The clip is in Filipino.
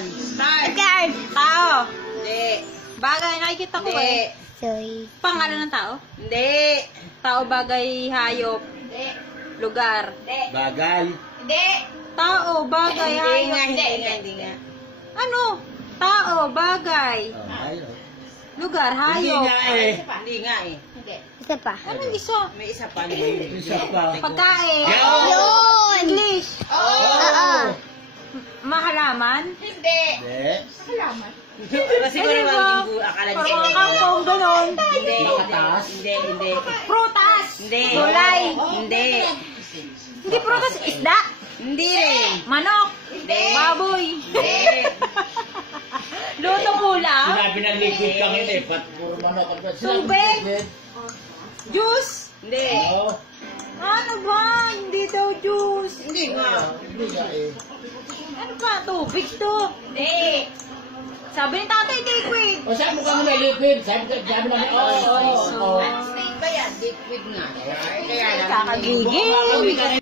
yan. Start. Card. Tao. Hindi. Bagay, nakikita ko Hindi. eh. Soy. Pangalan ng tao? Hindi. Tao, bagay, hayop, Hindi. lugar. Hindi. Bagay. Hindi. Tao, bagay, Hindi hayop. nga, hindi nga. Ano? Tao, bagay, Ayun. lugar, Hindi hayop. nga eh. Hindi nga eh. Hindi. Isa pa. Anong isa? May isa pa. Hindi. Isa pa. Pagkain. Yun! English. Oo. Mahalaman. Hindi. Hindi. Kasi mo naman yung akala niya. Parang kangkong, ganon. Hindi. Makatas. Hindi. Hindi. Prutas. Hindi. Gulay. Hindi. Hindi prutas, isda. Hindi rin. Manok. Hindi. Baboy. Hindi. Luto ulam. Sinabi ng liquid kang yun eh. Pat puro manok. Tubig. Juice. Hindi. Oo. Ano ba? Hindi daw juice. Hindi nga. Hindi nga eh. Ano ba? Tubig to. Hindi. Sabi ni tatay, liquid. O saan mo kami na liquid? Sabi lang, oo. Ano state ba yan? Liquid nga. Kaya lang. Kakagigil.